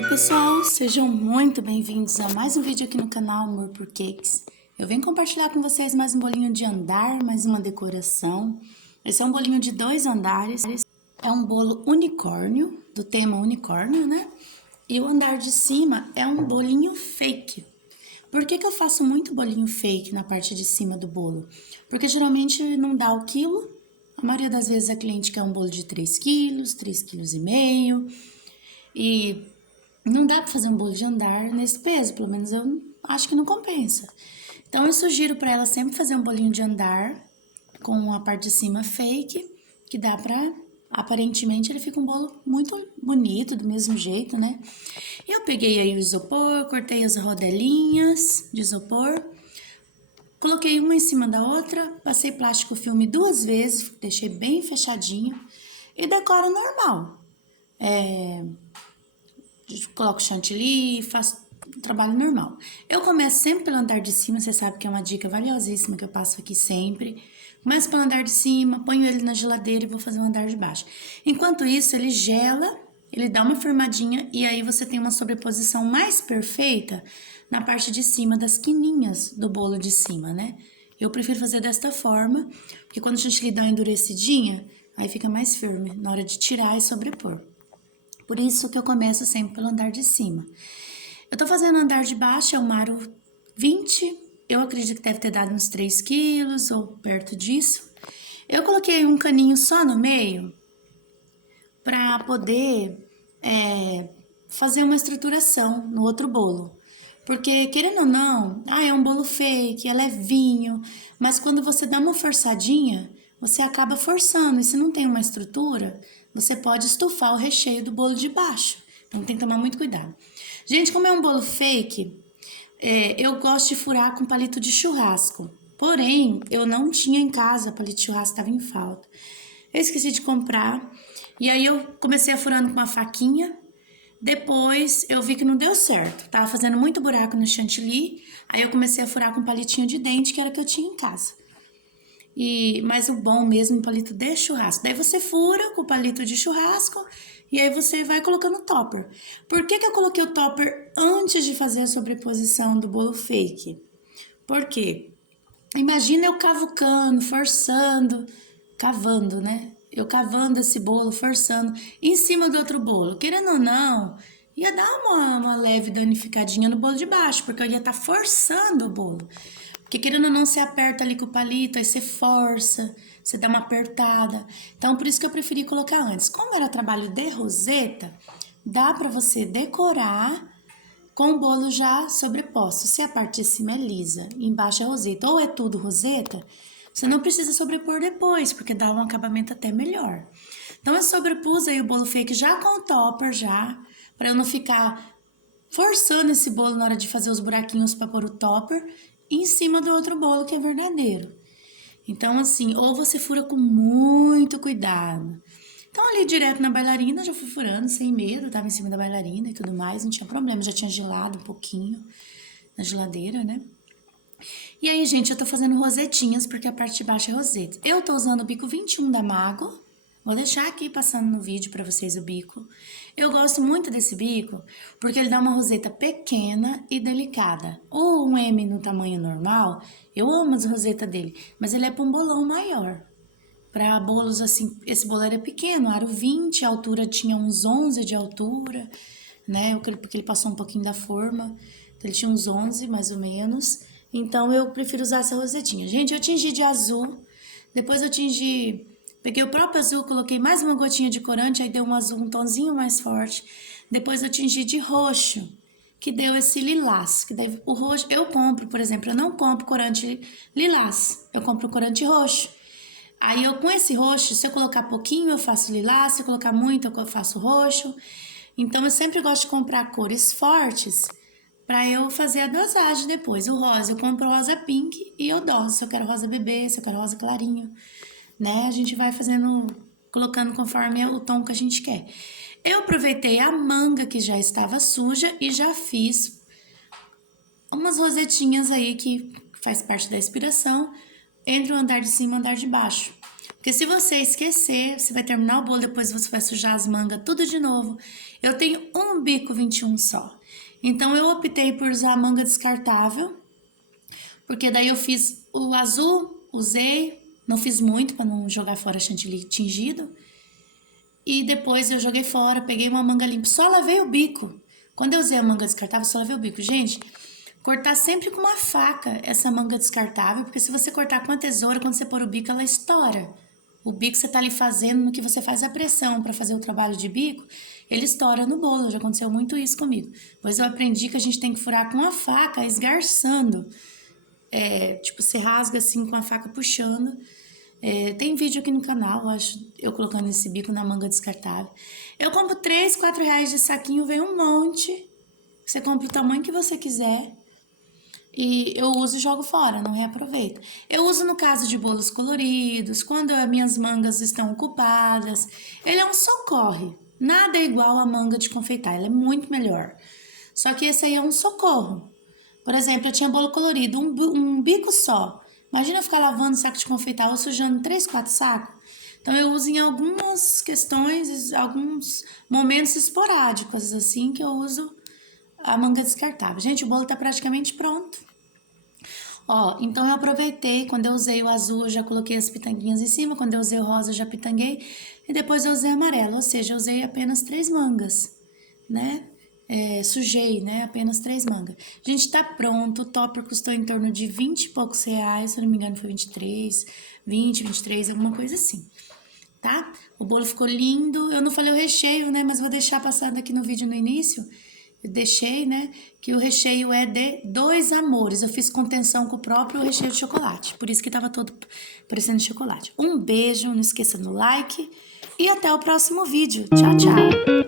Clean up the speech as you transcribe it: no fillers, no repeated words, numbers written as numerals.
Oi pessoal, sejam muito bem-vindos a mais um vídeo aqui no canal Amor por Cakes. Eu venho compartilhar com vocês mais um bolinho de andar, mais uma decoração. Esse é um bolinho de 2 andares, é um bolo unicórnio, do tema unicórnio, né? E o andar de cima é um bolinho fake. Por que eu faço muito bolinho fake na parte de cima do bolo? Porque geralmente não dá o quilo, a maioria das vezes a cliente quer um bolo de 3 quilos, 3,5 kg, e não dá para fazer um bolo de andar nesse peso, pelo menos eu acho que não compensa. Então eu sugiro para ela sempre fazer um bolinho de andar com a parte de cima fake, que dá pra, aparentemente ele fica um bolo muito bonito, do mesmo jeito, né? Eu peguei aí o isopor, cortei as rodelinhas de isopor, coloquei uma em cima da outra, passei plástico filme 2 vezes, deixei bem fechadinho e decoro normal. Coloco chantilly, faço trabalho normal. Eu começo sempre pelo andar de cima, você sabe que é uma dica valiosíssima que eu passo aqui sempre. Começo pelo andar de cima, ponho ele na geladeira e vou fazer o andar de baixo. Enquanto isso, ele gela, ele dá uma firmadinha e aí você tem uma sobreposição mais perfeita na parte de cima das quininhas do bolo de cima, né? Eu prefiro fazer desta forma, porque quando o chantilly dá uma endurecidinha, aí fica mais firme na hora de tirar e sobrepor. Por isso que eu começo sempre pelo andar de cima. Eu tô fazendo o andar de baixo, é um aro 20, eu acredito que deve ter dado uns 3 quilos ou perto disso. Eu coloquei um caninho só no meio para poder fazer uma estruturação no outro bolo. Porque, querendo ou não, é um bolo fake, é levinho, mas quando você dá uma forçadinha, você acaba forçando, e se não tem uma estrutura, você pode estufar o recheio do bolo de baixo. Então tem que tomar muito cuidado. Gente, como é um bolo fake, eu gosto de furar com palito de churrasco. Porém, eu não tinha em casa, palito de churrasco estava em falta. Eu esqueci de comprar, e aí eu comecei a furando com uma faquinha. Depois eu vi que não deu certo, tava fazendo muito buraco no chantilly, aí eu comecei a furar com palitinho de dente, que era o que eu tinha em casa. Mas o bom mesmo é o palito de churrasco. Daí você fura com o palito de churrasco e aí você vai colocando o topper. Por que eu coloquei o topper antes de fazer a sobreposição do bolo fake? Por quê? Imagina eu cavucando, forçando, cavando, né? Eu cavando esse bolo, forçando em cima do outro bolo. Querendo ou não, ia dar uma leve danificadinha no bolo de baixo, porque eu ia estar forçando o bolo. Porque querendo ou não, você aperta ali com o palito, aí você força, você dá uma apertada. Então, por isso que eu preferi colocar antes. Como era trabalho de roseta, dá pra você decorar com o bolo já sobreposto. Se a parte de cima é lisa e embaixo é roseta, ou é tudo roseta, você não precisa sobrepor depois, porque dá um acabamento até melhor. Então, eu sobrepus aí o bolo fake já com o topper, para eu não ficar forçando esse bolo na hora de fazer os buraquinhos para pôr o topper em cima do outro bolo que é verdadeiro. Então, assim, ou você fura com muito cuidado. Então, ali direto na bailarina, já fui furando sem medo, tava em cima da bailarina e tudo mais, não tinha problema, já tinha gelado um pouquinho na geladeira, né? E aí, gente, eu tô fazendo rosetinhas, porque a parte de baixo é roseta. Eu tô usando o bico 21 da Mago, vou deixar aqui passando no vídeo pra vocês o bico. Eu gosto muito desse bico, porque ele dá uma roseta pequena e delicada. Ou um M no tamanho normal, eu amo as rosetas dele, mas ele é pra um bolão maior. Para bolos assim, esse bolo era pequeno, aro 20, a altura tinha uns 11 de altura, né? Porque ele passou um pouquinho da forma, então ele tinha uns 11 mais ou menos. Então eu prefiro usar essa rosetinha. Gente, eu tingi de azul, depois eu tingi, peguei o próprio azul, coloquei mais uma gotinha de corante, aí deu um azul um tonzinho mais forte. Depois eu tingi de roxo, que deu esse lilás, que daí o roxo eu compro, por exemplo, eu não compro corante lilás, eu compro corante roxo. Aí eu com esse roxo, se eu colocar pouquinho eu faço lilás, se eu colocar muito eu faço roxo. Então eu sempre gosto de comprar cores fortes para eu fazer a dosagem depois. O rosa, eu compro rosa pink e eu doso, se eu quero rosa bebê, se eu quero rosa clarinho, né? A gente vai fazendo, colocando conforme o tom que a gente quer. Eu aproveitei a manga que já estava suja e já fiz umas rosetinhas aí que faz parte da inspiração entre o andar de cima e o andar de baixo. Porque se você esquecer, você vai terminar o bolo, depois você vai sujar as mangas tudo de novo. Eu tenho um bico 21 só. Então, eu optei por usar a manga descartável, porque daí eu fiz o azul, usei, não fiz muito para não jogar fora chantilly tingido. E depois eu joguei fora, peguei uma manga limpa, só lavei o bico. Quando eu usei a manga descartável, só lavei o bico. Gente, cortar sempre com uma faca essa manga descartável, porque se você cortar com a tesoura, quando você pôr o bico, ela estoura. O bico você tá ali fazendo, no que você faz a pressão para fazer o trabalho de bico, ele estoura no bolo. Já aconteceu muito isso comigo. Pois eu aprendi que a gente tem que furar com a faca, esgarçando. Tipo, você rasga assim com a faca puxando. Tem vídeo aqui no canal, acho, eu colocando esse bico na manga descartável. Eu compro 3, 4 reais de saquinho, vem um monte. Você compra o tamanho que você quiser. E eu uso e jogo fora, não reaproveito. Eu uso no caso de bolos coloridos, quando as minhas mangas estão ocupadas. Ele é um socorre. Nada é igual a manga de confeitar, ela é muito melhor. Só que esse aí é um socorro. Por exemplo, eu tinha bolo colorido, um bico só. Imagina eu ficar lavando saco de confeitar ou sujando 3, 4 sacos. Então eu uso em algumas questões, alguns momentos esporádicos, assim, que eu uso a manga descartável. Gente, o bolo tá praticamente pronto. Ó, então eu aproveitei, quando eu usei o azul, eu já coloquei as pitanguinhas em cima, quando eu usei o rosa, eu já pitanguei, e depois eu usei amarelo, ou seja, eu usei apenas 3 mangas, né? Sujei, né? Apenas 3 mangas. Gente, tá pronto. O topper custou em torno de 20 e poucos reais, se eu não me engano foi 23, 20, 23, alguma coisa assim, tá? O bolo ficou lindo. Eu não falei o recheio, né? Mas vou deixar passado aqui no vídeo no início. Eu deixei, né? Que o recheio é de 2 amores. Eu fiz contenção com o próprio recheio de chocolate. Por isso que tava todo parecendo chocolate. Um beijo, não esqueça do like. E até o próximo vídeo. Tchau, tchau!